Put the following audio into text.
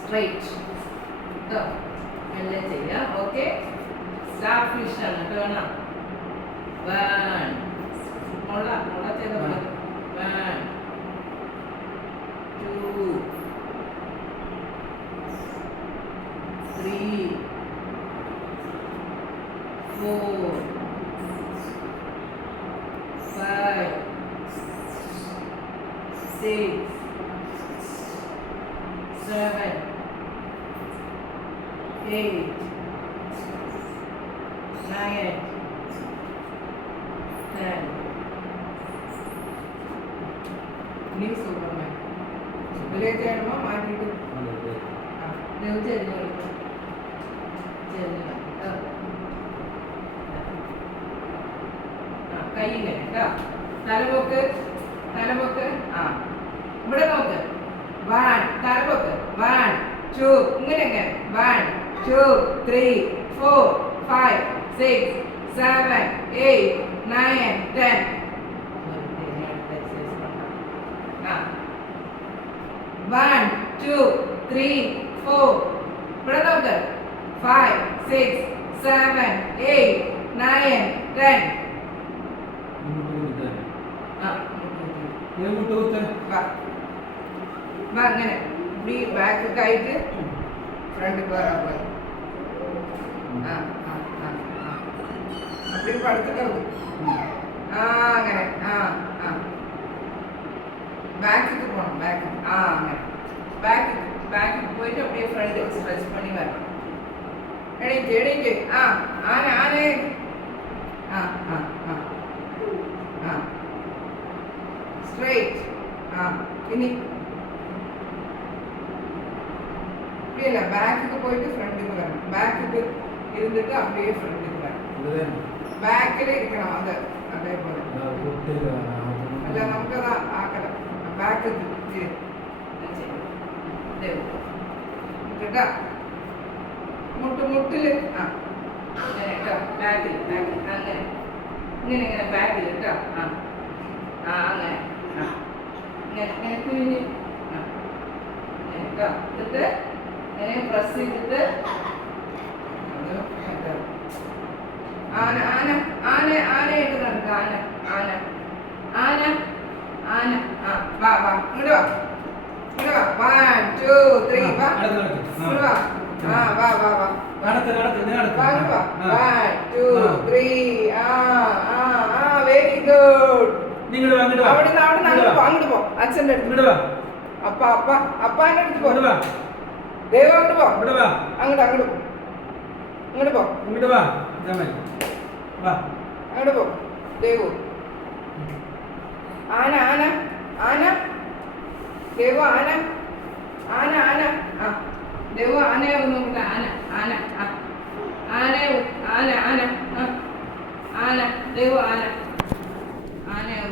Straight എല്ലാം ചെയ്യാം. Okay, star fish ആണ് കേട്ടോ. വേണം വൺ മുള ചെയ്ത പോലെ 1 2 3 4 5 6 7 8 9 10. New Superman. Village and mom, I need to. New General. കൈ ഇങ്ങനെ കേട്ടോ. തലപൊക്ക് ഇവിടെ നോക്ക്. 1 തലപൊക്ക് 1 2 ഇങ്ങനെ 1 2 3 4 5 6 7 8 9 10. 1 2 3 4 ഇവിടെ നോക്ക് 5 6 7 8 9 10. അങ്ങനെ ബാക്ക് ആയിട്ട് ഫ്രണ്ട് കയറാൻ പോയി. அப்படி படுத்துக்கிறது. അങ്ങനെ பேக்குக்கு போகணும். பேக்கு അങ്ങനെ பேக்குக்கு போயிட்டு அப்படியே ஃப்ரண்ட் ஸ்ட்ரெச் பண்ணி வரணும். எடிக்கு ஆனே ஸ்ட்ரைட். இனி இப்படி இல்லை, பேக்குக்கு போயிட்டு ஃப்ரண்ட்டுக்கு வரணும். பேக்குக்கு இருந்துட்டு அப்படியே ஃப்ரண்ட்டுக்கு வரணும். ബാക്കിൽ ഇരിക്കണം. അത് അതേപോലെ അല്ല, നമുക്കത് ആക്കണം. ബാക്ക് കേട്ടാ, മുട്ടില് അങ്ങനെ കേട്ടോ. ബാക്കിൽ അങ്ങനെ ഇങ്ങനെ ബാക്കിൽ കേട്ടോ. അങ്ങനെ ഇങ്ങനെ കുഞ്ഞ് കേട്ടോ. എന്നിട്ട് ഇങ്ങനെ പ്രസ് ചെയ്തിട്ട് ആനയായിട്ട് നടക്കുക. ആന വാ ഇങ്ങോട്ട് വാ 1 2 3 വാ ഇങ്ങോട്ട് വാ. വാ 1 2 3 വെരി ഗുഡ്. അങ്ങോട്ട് പോ. അച്ഛൻ്റെ അടുത്ത് അപ്പാൻ്റെ അടുത്ത് പോ. ദൈവം അങ്ങോട്ട് പോ. അങ്ങോട്ട് പോ. അങ്ങോട്ട് പോ. ദേവു ആന ദേവു ആന ദേവു ആനയാവും നോക്കട്ടെ. ആന ദേവു ആനയാവും.